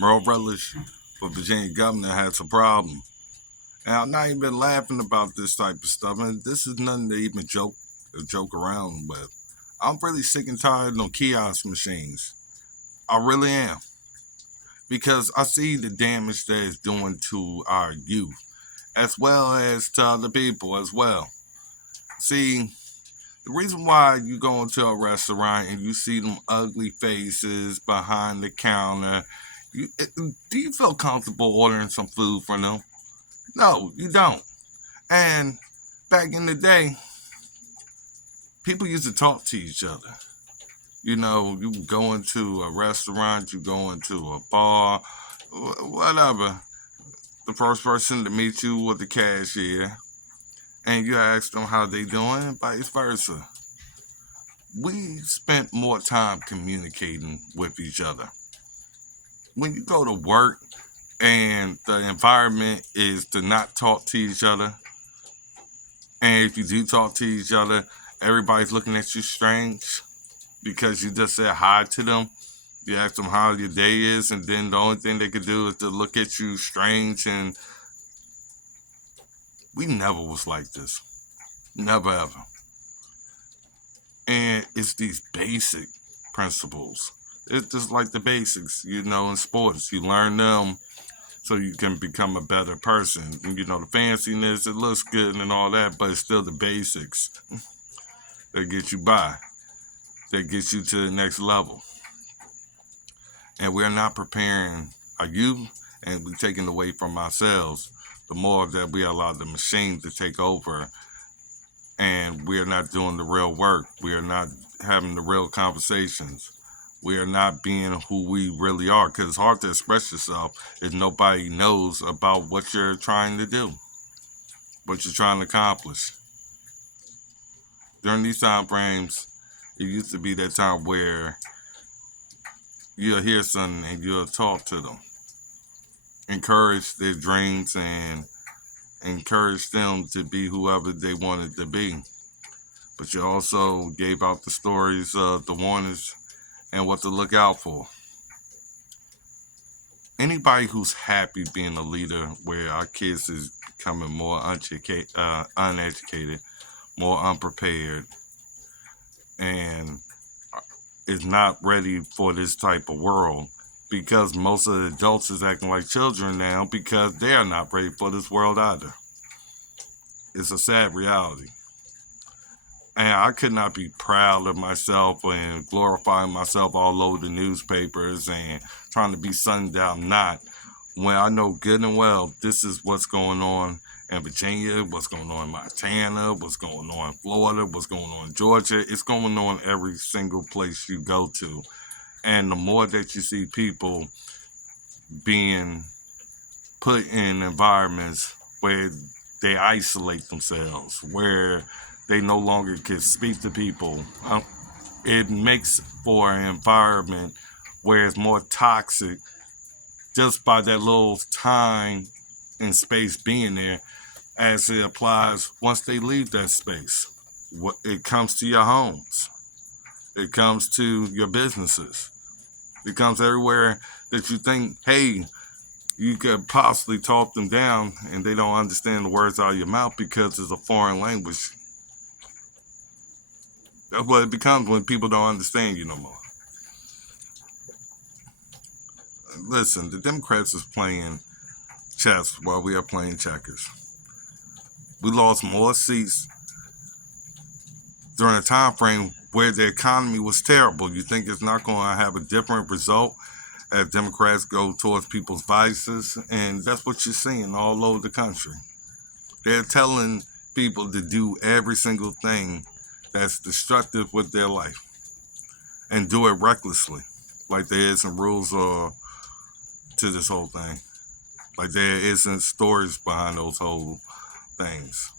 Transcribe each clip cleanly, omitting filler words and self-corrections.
Rutledge for Virginia governor has a problem. And I'm not even laughing about this type of stuff. And this is nothing to even joke around with. I'm really sick and tired of no kiosk machines. I really am. Because I see the damage that it's doing to our youth, as well as to other people as well. See, the reason why you go into a restaurant and you see them ugly faces behind the counter, do you feel comfortable ordering some food from them? No, you don't. And back in the day, people used to talk to each other. You know, you go into a restaurant, you go into a bar, whatever. The first person to meet you was the cashier, and you ask them how they doing, and vice versa. We spent more time communicating with each other. When you go to work and the environment is to not talk to each other, and if you do talk to each other, everybody's looking at you strange because you just said hi to them. You ask them how your day is, and then the only thing they could do is to look at you strange. And we never was like this. Never ever. And it's these basic principles. It's just like the basics, in sports. You learn them so you can become a better person. And, the fanciness, it looks good and all that, but it's still the basics that get you by, that get you to the next level. And we're not preparing our youth, and we're taking away from ourselves the more that we allow the machine to take over, and we are not doing the real work. We are not having the real conversations. We are not being who we really are, because it's hard to express yourself if nobody knows about what you're trying to do, what you're trying to accomplish. During these time frames, it used to be that time where you'll hear something and you'll talk to them, encourage their dreams, and encourage them to be whoever they wanted to be. But you also gave out the stories, the warnings, and what to look out for. Anybody who's happy being a leader where our kids is becoming more uneducated, more unprepared, and is not ready for this type of world, because most of the adults is acting like children now because they are not ready for this world either. It's a sad reality. And I could not be proud of myself and glorifying myself all over the newspapers and trying to be something that I'm not, when I know good and well this is what's going on in Virginia, what's going on in Montana, what's going on in Florida, what's going on in Georgia. It's going on every single place you go to. And the more that you see people being put in environments where they isolate themselves, where they no longer can speak to people, it makes for an environment where it's more toxic just by that little time and space being there, as it applies once they leave that space. It comes to your homes, it comes to your businesses, it comes everywhere that you think, hey, you could possibly talk them down, and they don't understand the words out of your mouth because it's a foreign language. That's what it becomes when people don't understand you no more. Listen, the Democrats is playing chess while we are playing checkers. We lost more seats during a time frame where the economy was terrible. You think it's not going to have a different result as Democrats go towards people's vices? And that's what you're seeing all over the country. They're telling people to do every single thing that's destructive with their life and do it recklessly, like there isn't rules to this whole thing, like there isn't stories behind those whole things.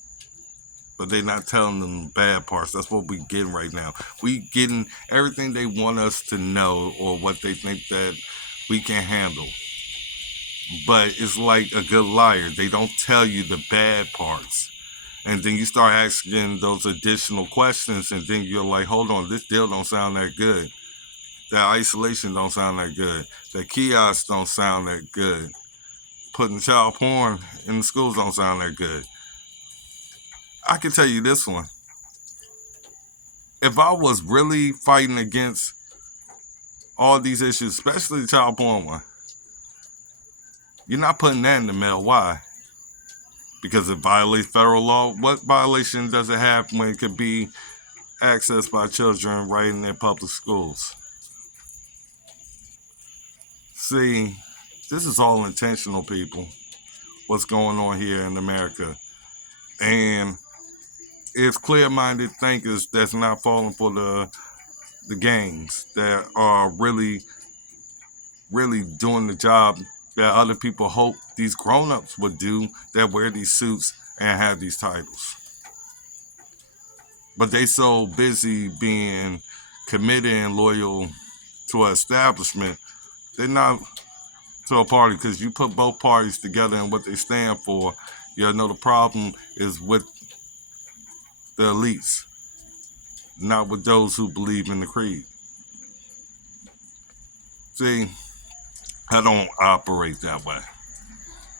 But they're not telling them the bad parts. That's what we getting right now. We getting everything they want us to know, or what they think that we can handle. But it's like a good liar. They don't tell you the bad parts. And then you start asking those additional questions, and then you're like, hold on, this deal don't sound that good. That isolation don't sound that good. That kiosk don't sound that good. Putting child porn in the schools don't sound that good. I can tell you this one. If I was really fighting against all these issues, especially the child porn one, you're not putting that in the mail. Why? Because it violates federal law. What violation does it have when it could be accessed by children right in their public schools? See, this is all intentional, people. What's going on here in America. And it's clear-minded thinkers that's not falling for the games that are really doing the job that other people hope these grown-ups would do, that wear these suits and have these titles. But they so busy being committed and loyal to an establishment, they're not to a party, because you put both parties together and what they stand for. You know, the problem is with the elites, not with those who believe in the creed. See, I don't operate that way.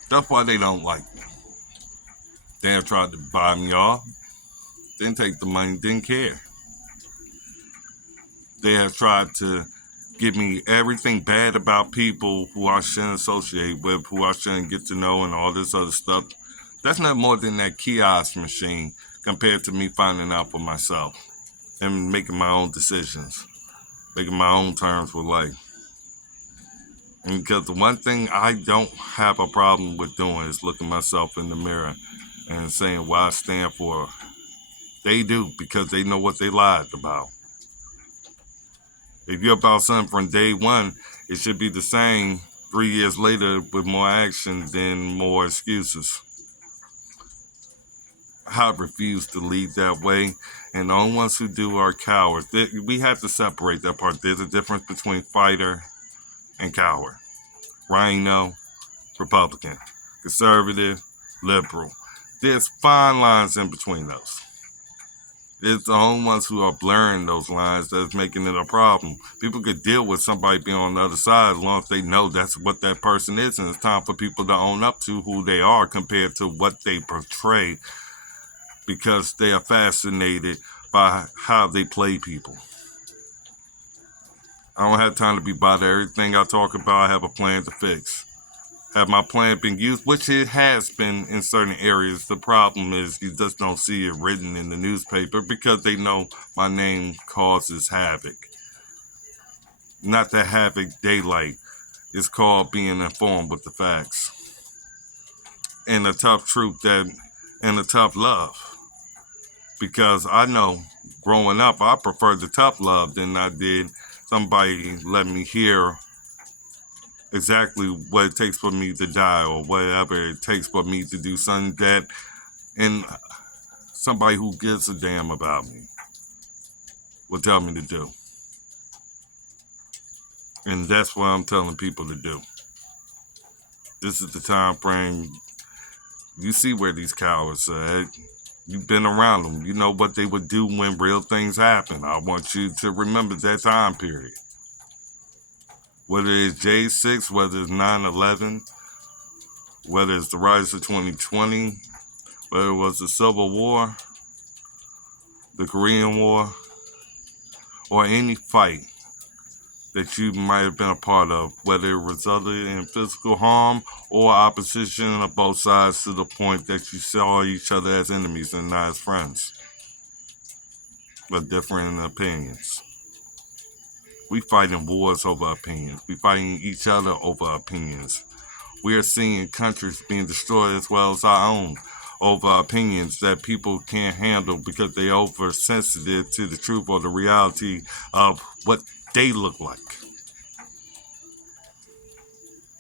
That's why they don't like me. They have tried to buy me off, didn't take the money, didn't care. They have tried to give me everything bad about people who I shouldn't associate with, who I shouldn't get to know, and all this other stuff. That's not more than that kiosk machine compared to me finding out for myself and making my own decisions, making my own terms with life. And because the one thing I don't have a problem with doing is looking myself in the mirror and saying what I stand for. They do, because they know what they lied about. If you're about something from day one, it should be the same 3 years later with more action than more excuses. I refuse to lead that way, and the only ones who do are cowards. We have to separate that part. There's a difference between fighter and coward. Rhino, Republican. Conservative, liberal. There's fine lines in between those. It's the only ones who are blurring those lines that's making it a problem. People could deal with somebody being on the other side as long as they know that's what that person is, and it's time for people to own up to who they are compared to what they portray, because they are fascinated by how they play people. I don't have time to be bothered. Everything I talk about, I have a plan to fix. Have my plan been used? Which it has been in certain areas. The problem is you just don't see it written in the newspaper because they know my name causes havoc. Not that havoc daylight. It's called being informed with the facts. And the tough truth and the tough love. Because I know growing up, I preferred the tough love than I did somebody let me hear exactly what it takes for me to die, or whatever it takes for me to do something that, and somebody who gives a damn about me will tell me to do. And that's what I'm telling people to do. This is the time frame. You see where these cowards are at. You've been around them. You know what they would do when real things happen. I want you to remember that time period. Whether it's J6, whether it's 9/11, whether it's the rise of 2020, whether it was the Civil War, the Korean War, or any fight that you might have been a part of, whether it resulted in physical harm or opposition on both sides, to the point that you saw each other as enemies and not as friends, but different in opinions. We fighting wars over opinions. We fighting each other over opinions. We are seeing countries being destroyed as well as our own over opinions that people can't handle because they're oversensitive to the truth or the reality of what they look like.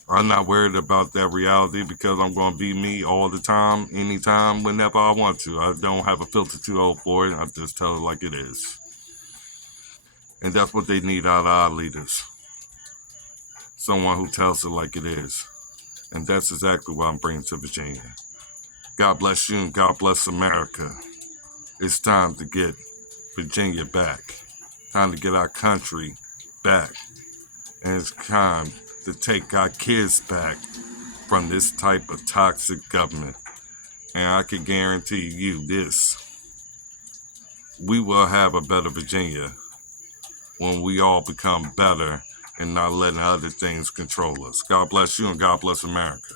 I'm not worried about that reality because I'm going to be me all the time, anytime, whenever I want to. I don't have a filter too old for it. I just tell it like it is. And that's what they need out of our leaders. Someone who tells it like it is. And that's exactly what I'm bringing to Virginia. God bless you and God bless America. It's time to get Virginia back. Time to get our country back. And it's time to take our kids back from this type of toxic government. And I can guarantee you this: we will have a better Virginia when we all become better and not letting other things control us. God bless you and God bless America.